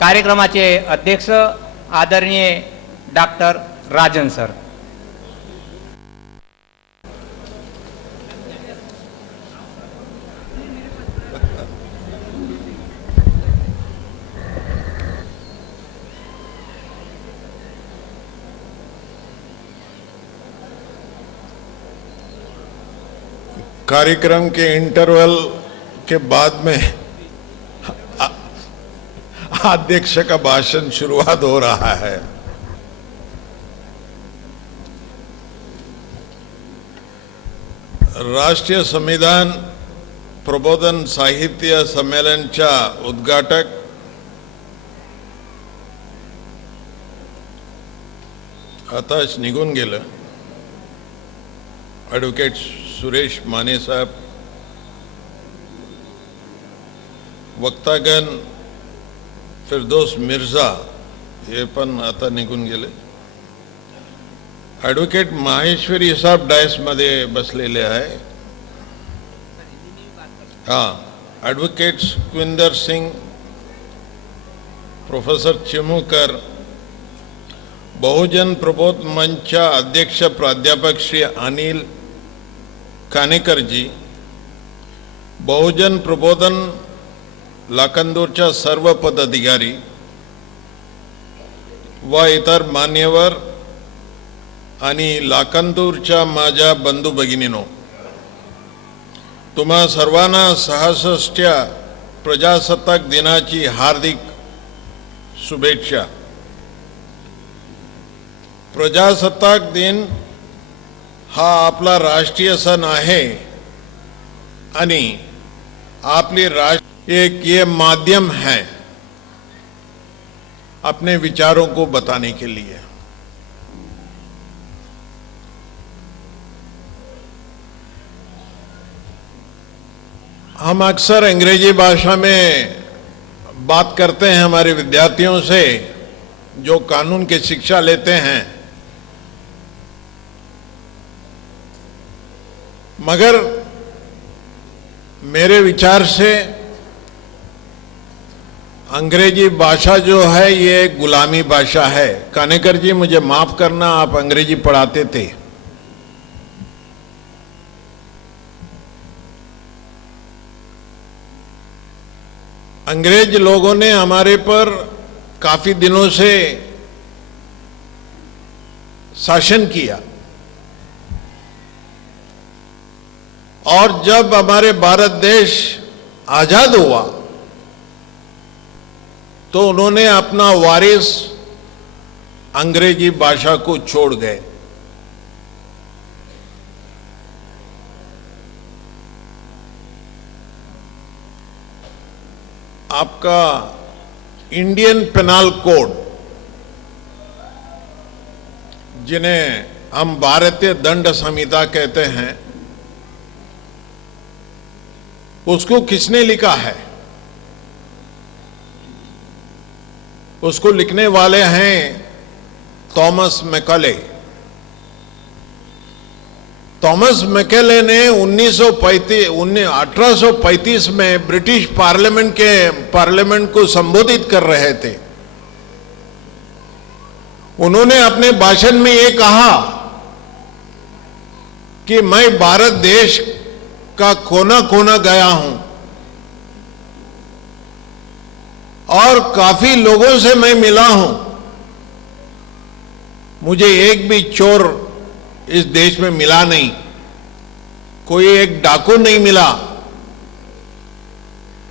कार्यक्रमाचे अध्यक्ष आदरणीय डॉक्टर राजन सर। कार्यक्रम के इंटरवल के बाद में अध्यक्ष का भाषण शुरुआत हो रहा है। राष्ट्रीय संविधान प्रबोधन साहित्य संमेलनच्या उद्घाटक आताच निघून गेलं ॲडव्होकेट सुरेश माने साहेब, वक्तागण फिरदौस मिर्झा हे पण आता निघून गेले। ॲडव्होकेट माहेश्वरी साहेब डायसमध्ये बसलेले आहे। ॲडव्होकेट सुखविंदर सिंग, प्रोफेसर चिमुकर, बहुजन प्रबोध मंचच्या अध्यक्ष प्राध्यापक श्री अनिल कानेकर जी, बहुजन प्रबोधन लाखांदूरच्या सर्व पदाधिकारी व इतर मान्यवर आणि लाखांदूरच्या माझ्या बंधू भगिनींनो, तुम्हा सर्वांना 66व्या प्रजासत्ताक दिनाची हार्दिक शुभेच्छा। प्रजासत्ताक दिन हा आपला राष्ट्रीय सण आहे आणि आपली एक ये माध्यम है अपने विचारों को बताने के लिए। हम अक्सर अंग्रेजी भाषा में बात करते हैं हमारे विद्यार्थियों से जो कानून की शिक्षा लेते हैं, मगर मेरे विचार से अंग्रेजी भाषा जो है ये गुलामी भाषा है। कानेकर जी मुझे माफ करना, आप अंग्रेजी पढ़ाते थे। अंग्रेज लोगों ने हमारे पर काफी दिनों से शासन किया और जब हमारे भारत देश आजाद हुआ तो उन्होंने अपना वारिस अंग्रेजी भाषा को छोड़ गए। आपका इंडियन पेनल कोड, जिन्हें हम भारतीय दंड संहिता कहते हैं, उसको किसने लिखा है? उसको लिखने वाले हैं थॉमस मैकॉले। थॉमस मैकॉले ने 1835 में ब्रिटिश पार्लियामेंट को संबोधित कर रहे थे। उन्होंने अपने भाषण में ये कहा कि मैं भारत देश का कोना कोना गया हूं और काफी लोगों से मैं मिला हूं, मुझे एक भी चोर इस देश में मिला नहीं, कोई एक डाकू नहीं मिला।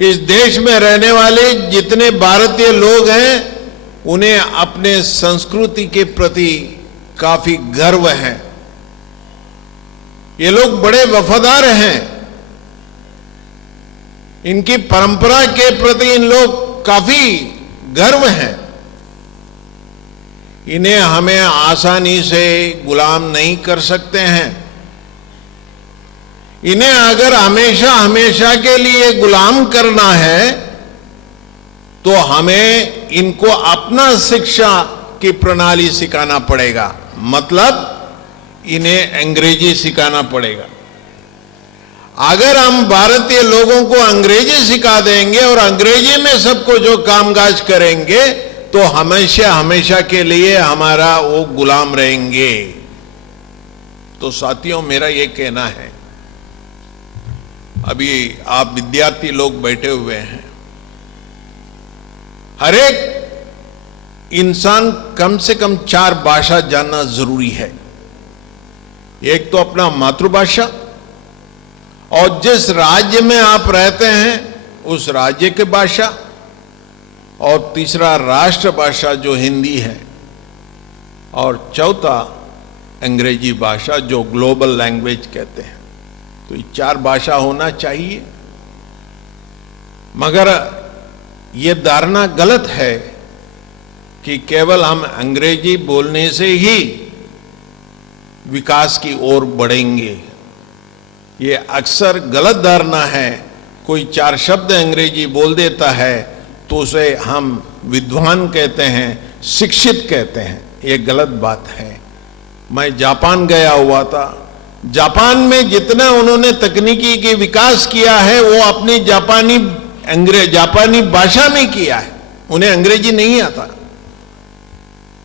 इस देश में रहने वाले जितने भारतीय लोग हैं उन्हें अपने संस्कृति के प्रति काफी गर्व है। ये लोग बड़े वफादार हैं, इनकी परंपरा के प्रति इन लोग काफी गर्व है। इन्हें हमें आसानी से गुलाम नहीं कर सकते हैं। इन्हें अगर हमेशा हमेशा के लिए गुलाम करना है तो हमें इनको अपना शिक्षा की प्रणाली सिखाना पड़ेगा, मतलब इन्हें अंग्रेजी सिखाना पड़ेगा। अगर हम भारतीय लोगों को अंग्रेजी सिखा देंगे और अंग्रेजी में सबको जो कामकाज करेंगे तो हमेशा हमेशा के लिए हमारा वो गुलाम रहेंगे। तो साथियों, मेरा ये कहना है, अभी आप विद्यार्थी लोग बैठे हुए हैं, हर एक इंसान कम से कम 4 भाषा जानना जरूरी है। एक तो अपना मातृभाषा, और जिस राज्य में आप रहते हैं उस राज्य की भाषा, और तीसरा राष्ट्रभाषा जो हिंदी है, और चौथा अंग्रेजी भाषा जो ग्लोबल लैंग्वेज कहते हैं। तो ये 4 भाषा होना चाहिए। मगर ये धारणा गलत है कि केवल हम अंग्रेजी बोलने से ही विकास की ओर बढ़ेंगे। ये अक्सर गलत धारणा है। कोई 4 शब्द अंग्रेजी बोल देता है तो उसे हम विद्वान कहते हैं, शिक्षित कहते हैं। ये गलत बात है। मैं जापान गया हुआ था। जापान में जितना उन्होंने तकनीकी के विकास किया है वो अपनी जापानी भाषा में किया है, उन्हें अंग्रेजी नहीं आता।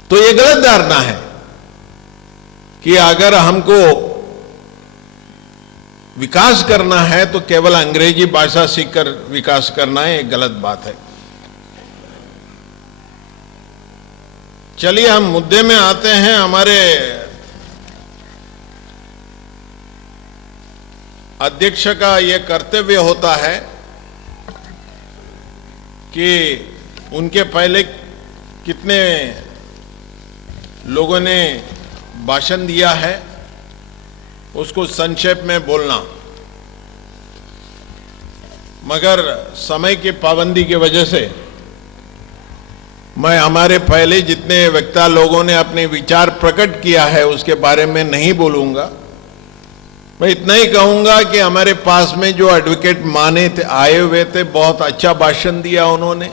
तो ये गलत धारणा है कि अगर हमको विकास करना है तो केवल अंग्रेजी भाषा सीखकर विकास करना है, ये गलत बात है। चलिए हम मुद्दे में आते हैं। हमारे अध्यक्ष का यह कर्तव्य होता है कि उनके पहले कितने लोगों ने भाषण दिया है उसको संक्षेप में बोलना, मगर समय की पाबंदी की वजह से मैं हमारे पहले जितने वक्ता लोगों ने अपने विचार प्रकट किया है उसके बारे में नहीं बोलूंगा। मैं इतना ही कहूंगा कि हमारे पास में जो एडवोकेट माने थे, आए हुए थे, बहुत अच्छा भाषण दिया उन्होंने,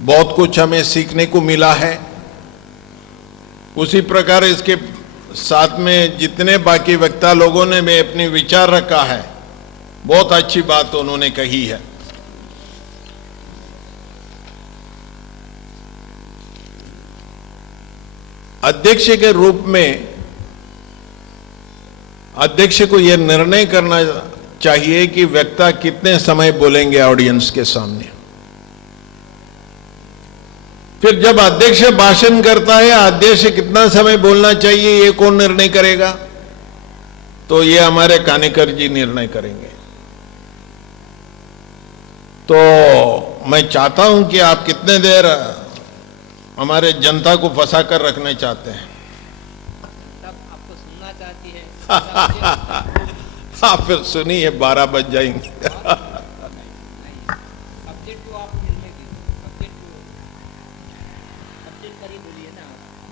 बहुत कुछ हमें सीखने को मिला है। उसी प्रकार इसके साथ में जितने बाकी वक्ता लोगों ने भी अपने विचार रखा है, बहुत अच्छी बात उन्होंने कही है। अध्यक्ष के रूप में अध्यक्ष को यह निर्णय करना चाहिए कि वक्ता कितने समय बोलेंगे ऑडियंस के सामने। फिर जब अध्यक्ष भाषण करता है, अध्यक्ष कितना समय बोलना चाहिए ये कौन निर्णय करेगा? तो ये हमारे कानेकर जी निर्णय करेंगे। तो मैं चाहता हूं कि आप कितने देर हमारे जनता को फंसा कर रखने चाहते हैं? आपको सुनना चाहती है। हाँ, फिर सुनिए, 12 बज जाएंगे।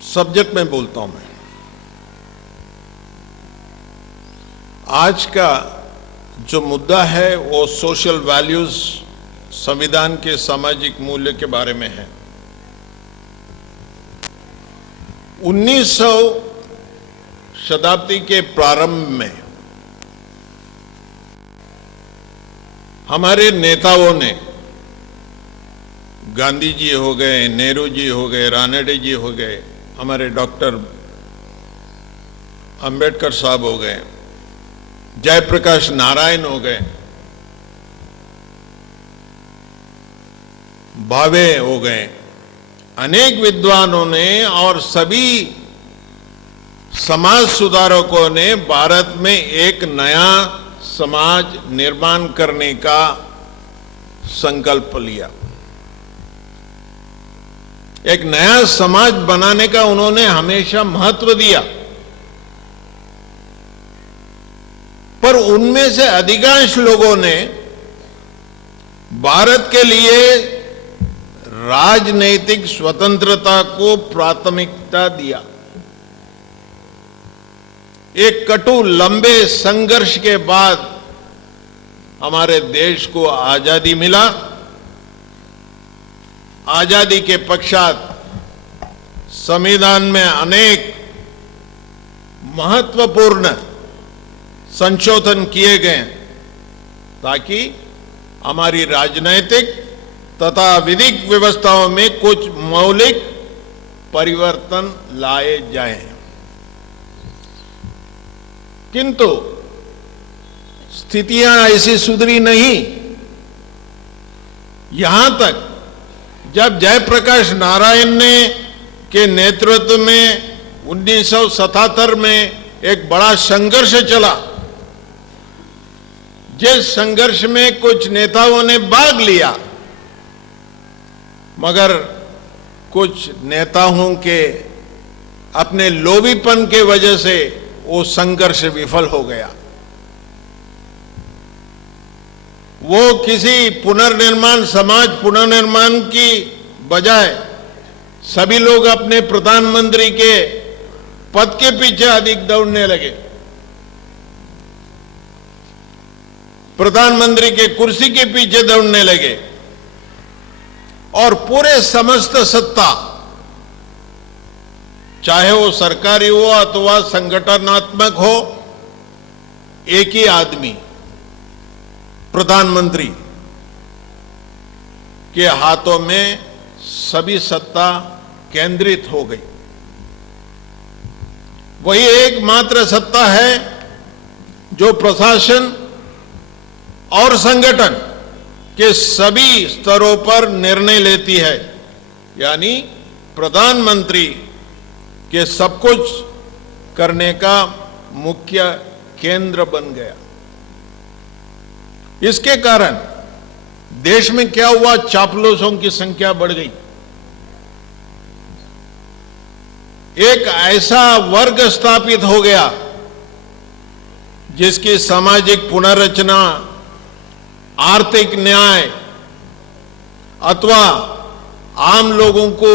सब्जेक्ट में बोलता हूं मैं। आज का जो मुद्दा है वो सोशल वैल्यूज, संविधान के सामाजिक मूल्य के बारे में है। 1900 शताब्दी के प्रारंभ में हमारे नेताओं ने, गांधी जी हो गए, नेहरू जी हो गए, रानडे जी हो गए, हमारे डॉक्टर अंबेडकर साहब हो गए, जयप्रकाश नारायण हो गए, भावे हो गए, अनेक विद्वानों ने और सभी समाज सुधारकों ने भारत में एक नया समाज निर्माण करने का संकल्प लिया। एक नया समाज बनाने का उन्होंने हमेशा महत्व दिया, पर उनमें से अधिकांश लोगों ने भारत के लिए राजनैतिक स्वतंत्रता को प्राथमिकता दिया। एक कटु लंबे संघर्ष के बाद हमारे देश को आजादी मिला। आजादी के पश्चात संविधान में अनेक महत्वपूर्ण संशोधन किए गए। ताकि हमारी राजनैतिक तथा विधिक व्यवस्थाओं में कुछ मौलिक परिवर्तन लाए जाएं। किंतु स्थितियां ऐसी सुधरी नहीं। यहां तक जब जयप्रकाश नारायण ने के नेतृत्व में 1977 में एक बड़ा संघर्ष चला, जिस संघर्ष में कुछ नेताओं ने भाग लिया, मगर कुछ नेताओं के अपने लोभीपन के वजह से वो संघर्ष विफल हो गया। वो किसी पुनर्निर्माण, समाज पुनर्निर्माण की बजाय सभी लोग अपने प्रधानमंत्री के पद के पीछे अधिक दौड़ने लगे। प्रधानमंत्री के कुर्सी के पीछे दौड़ने लगे और पूरे समस्त सत्ता, चाहे वो सरकारी हो अथवा संगठनात्मक हो, एक ही आदमी प्रधानमंत्री के हाथों में सभी सत्ता केंद्रित हो गई। वही एकमात्र सत्ता है जो प्रशासन और संगठन के सभी स्तरों पर निर्णय लेती है, यानी प्रधानमंत्री के सब कुछ करने का मुख्य केंद्र बन गया। इसके कारण देश में क्या हुआ? चापलूसों की संख्या बढ़ गई। एक ऐसा वर्ग स्थापित हो गया जिसकी सामाजिक पुनर्रचना, आर्थिक न्याय अथवा आम लोगों को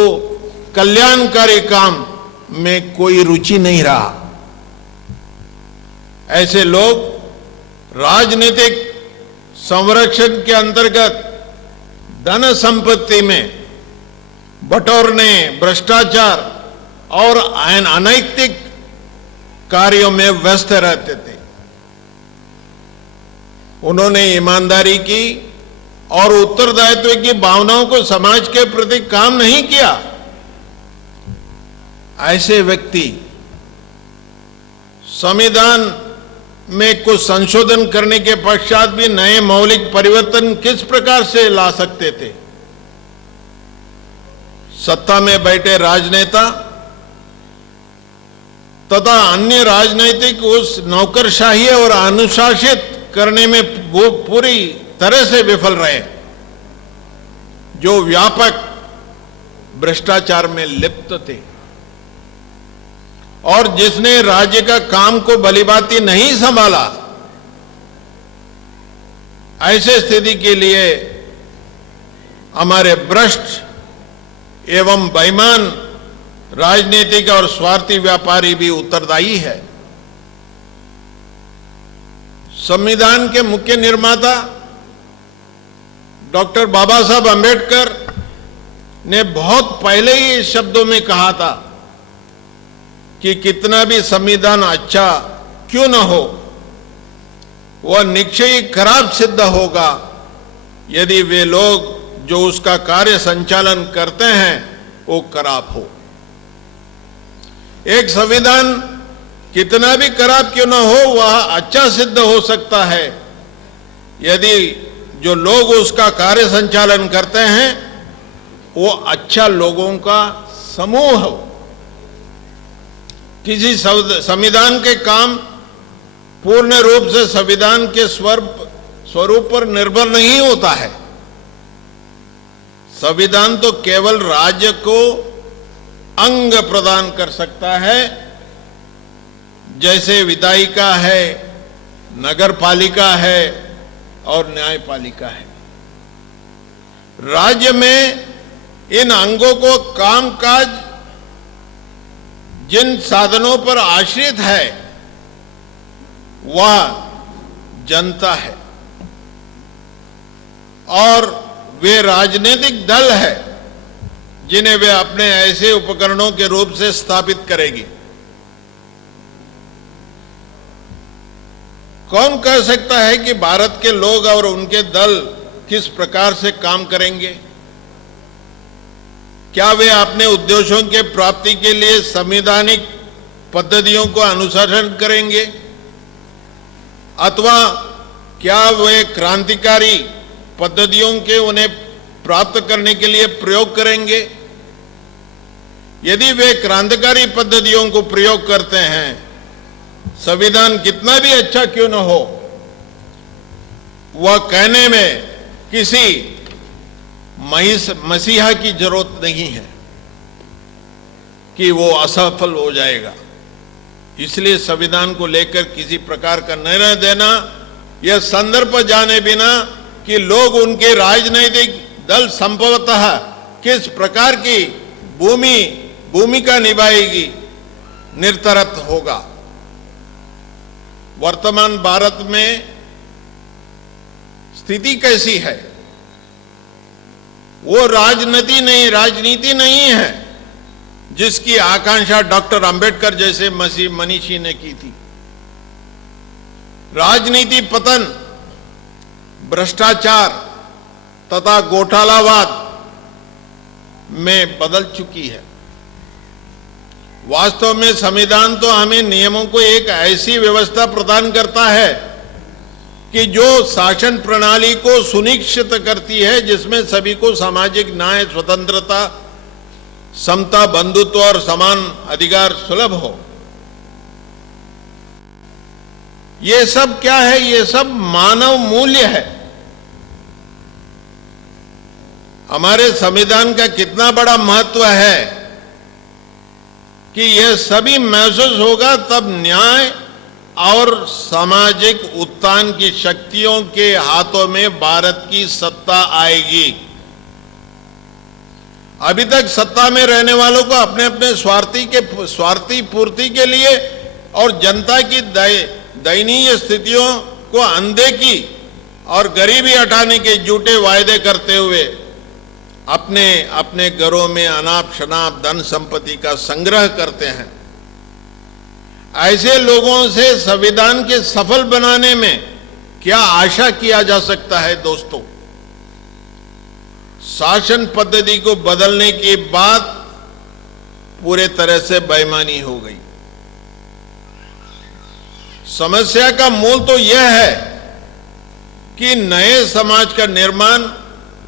कल्याणकारी काम में कोई रुचि नहीं रहा। ऐसे लोग राजनीतिक संरक्षण के अंतर्गत धन संपत्ति में बटोरने, भ्रष्टाचार और अनैतिक कार्यों में व्यस्त रहते थे। उन्होंने ईमानदारी की और उत्तरदायित्व की भावनाओं को समाज के प्रति काम नहीं किया। ऐसे व्यक्ति संविधान में कुछ संशोधन करने के पश्चात भी नए मौलिक परिवर्तन किस प्रकार से ला सकते थे? सत्ता में बैठे राजनेता तथा अन्य राजनीतिक उस नौकरशाही और अनुशासित करने में वो पूरी तरह से विफल रहे, जो व्यापक भ्रष्टाचार में लिप्त थे। और जिसने राज्य का काम को भलीभांति नहीं संभाला, ऐसे स्थिति के लिए हमारे भ्रष्ट एवं बेईमान राजनीतिक और स्वार्थी व्यापारी भी उत्तरदायी है। संविधान के मुख्य निर्माता डॉक्टर बाबा साहब अंबेडकर ने बहुत पहले ही इस शब्दों में कहा था कि कितना भी संविधान अच्छा क्यों न हो, वह निश्चय ही खराब सिद्ध होगा यदि वे लोग जो उसका कार्य संचालन करते हैं वो खराब हो। एक संविधान कितना भी खराब क्यों न हो, वह अच्छा सिद्ध हो सकता है यदि जो लोग उसका कार्य संचालन करते हैं वो अच्छा लोगों का समूह हो। किसी संविधान के काम पूर्ण रूप से संविधान के स्वरूप पर निर्भर नहीं होता है। संविधान तो केवल राज्य को अंग प्रदान कर सकता है, जैसे विधायिका है, नगर पालिका है और न्यायपालिका है। राज्य में इन अंगों को कामकाज जिन साधनों पर आश्रित है वह जनता है और वे राजनीतिक दल है जिन्हें वे अपने ऐसे उपकरणों के रूप से स्थापित करेगी। कौन कह सकता है कि भारत के लोग और उनके दल किस प्रकार से काम करेंगे? क्या वे अपने उद्देश्यों के प्राप्ति के लिए संवैधानिक पद्धतियों को अनुसरण करेंगे, अथवा क्या वे क्रांतिकारी पद्धतियों के उन्हें प्राप्त करने के लिए प्रयोग करेंगे? यदि वे क्रांतिकारी पद्धतियों को प्रयोग करते हैं, संविधान कितना भी अच्छा क्यों न हो, वह कहने में किसी मसीहा की जरूरत नहीं है कि वो असफल हो जाएगा। इसलिए संविधान को लेकर किसी प्रकार का निर्णय देना, यह संदर्भ जाने बिना कि लोग उनके राजनीतिक दल संभवतः किस प्रकार की भूमिका निभाएगी, निरर्थक होगा। वर्तमान भारत में स्थिति कैसी है? वो राजनीति नहीं है जिसकी आकांक्षा डॉक्टर अंबेडकर जैसे मनीषी ने की थी। राजनीति पतन, भ्रष्टाचार तथा घोटालावाद में बदल चुकी है। वास्तव में संविधान तो हमें नियमों को एक ऐसी व्यवस्था प्रदान करता है कि जो शासन प्रणाली को सुनिश्चित करती है, जिसमें सभी को सामाजिक न्याय, स्वतंत्रता, समता, बंधुत्व और समान अधिकार सुलभ हो। ये सब क्या है? ये सब मानव मूल्य है। हमारे संविधान का कितना बड़ा महत्व है कि यह सभी महसूस होगा तब न्याय और सामाजिक उत्थान की शक्तियों के हाथों में भारत की सत्ता आएगी। अभी तक सत्ता में रहने वालों को अपने अपने स्वार्थी पूर्ति के लिए और जनता की दयनीय स्थितियों को अनदेखी और गरीबी हटाने के झूठे वायदे करते हुए अपने अपने घरों में अनाप शनाप धन संपत्ति का संग्रह करते हैं। ऐसे लोगों से संविधान के सफल बनाने में क्या आशा किया जा सकता है? दोस्तों, शासन पद्धति को बदलने की बात पूरे तरह से बेईमानी हो गई। समस्या का मूल तो यह है कि नए समाज का निर्माण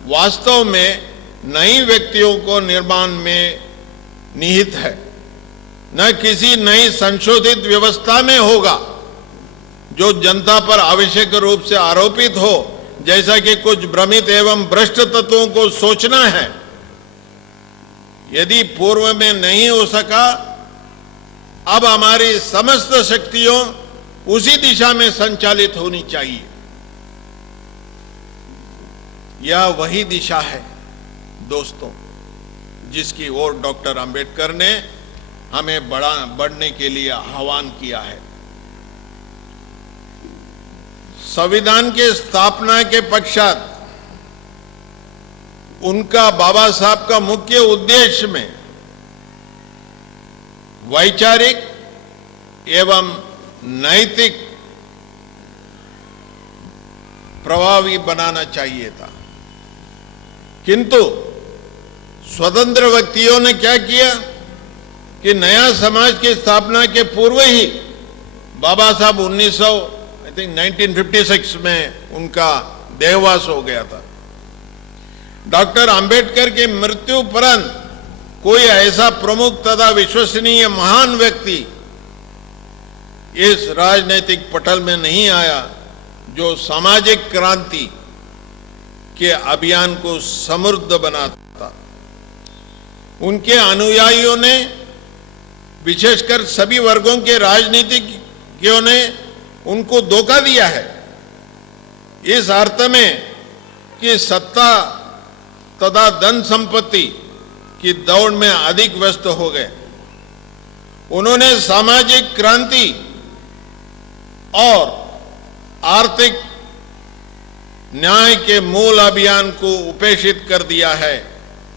वास्तव में नई व्यक्तियों को निर्माण में निहित है, न किसी नई संशोधित व्यवस्था में होगा जो जनता पर आवश्यक रूप से आरोपित हो, जैसा कि कुछ भ्रमित एवं भ्रष्ट तत्वों को सोचना है। यदि पूर्व में नहीं हो सका, अब हमारी समस्त शक्तियों उसी दिशा में संचालित होनी चाहिए। यह वही दिशा है दोस्तों, जिसकी ओर डॉक्टर अंबेडकर ने हमें बढ़ने के लिए आह्वान किया है। संविधान के स्थापना के पश्चात उनका, बाबा साहब का मुख्य उद्देश्य में वैचारिक एवं नैतिक प्रभावी बनाना चाहिए था, किंतु स्वतंत्र व्यक्तियों ने क्या किया कि नया समाज की स्थापना के पूर्व ही बाबा साहब 1956 में उनका देहवास हो गया था। डॉक्टर अंबेडकर की मृत्यु उपरांत कोई ऐसा प्रमुख तथा विश्वसनीय महान व्यक्ति इस राजनीतिक पटल में नहीं आया जो सामाजिक क्रांति के अभियान को समृद्ध बनाता। उनके अनुयायियों ने, विशेषकर सभी वर्गों के राजनीतिज्ञों ने उनको धोखा दिया है, इस अर्थ में कि सत्ता तथा धन संपत्ति की दौड़ में अधिक व्यस्त हो गए। उन्होंने सामाजिक क्रांति और आर्थिक न्याय के मूल अभियान को उपेक्षित कर दिया है।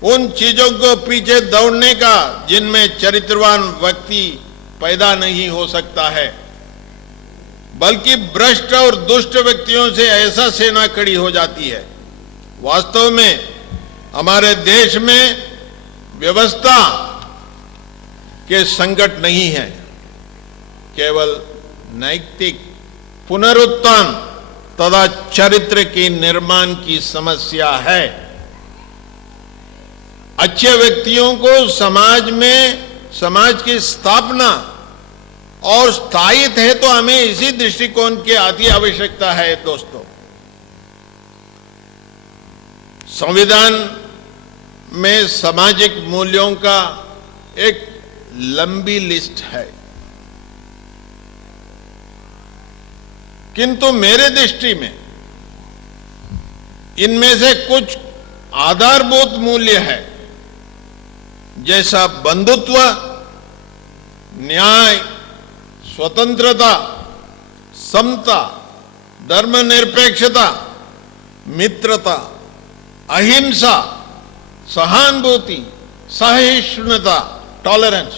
उन चीजों को पीछे दौड़ने का जिनमें चरित्रवान व्यक्ति पैदा नहीं हो सकता है, बल्कि भ्रष्ट और दुष्ट व्यक्तियों से ऐसा सेना खड़ी हो जाती है। वास्तव में हमारे देश में व्यवस्था के संकट नहीं है, केवल नैतिक पुनरुत्थान तथा चरित्र के निर्माण की समस्या है। अच्छे व्यक्तियों को समाज की स्थापना और स्थायित्व है, तो हमें इसी दृष्टिकोण की अति आवश्यकता है। दोस्तों, संविधान में सामाजिक मूल्यों का एक लंबी लिस्ट है, किंतु मेरे दृष्टि में इनमें से कुछ आधारभूत मूल्य है, जैसा बंधुत्व, न्याय, स्वतंत्रता, समता, धर्मनिरपेक्षता, मित्रता, अहिंसा, सहानुभूति, सहिष्णुता, टॉलरेंस,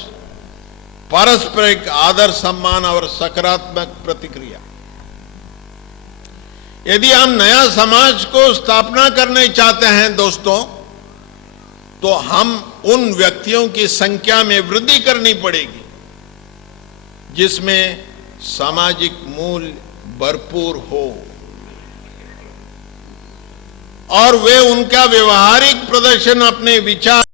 पारस्परिक आदर, सम्मान और सकारात्मक प्रतिक्रिया। यदि हम नया समाज को स्थापना करने चाहते हैं दोस्तों, तो हम उन व्यक्तियों की संख्या में वृद्धि करनी पड़ेगी जिसमें सामाजिक मूल्य भरपूर हो और वे उनका व्यवहारिक प्रदर्शन अपने विचार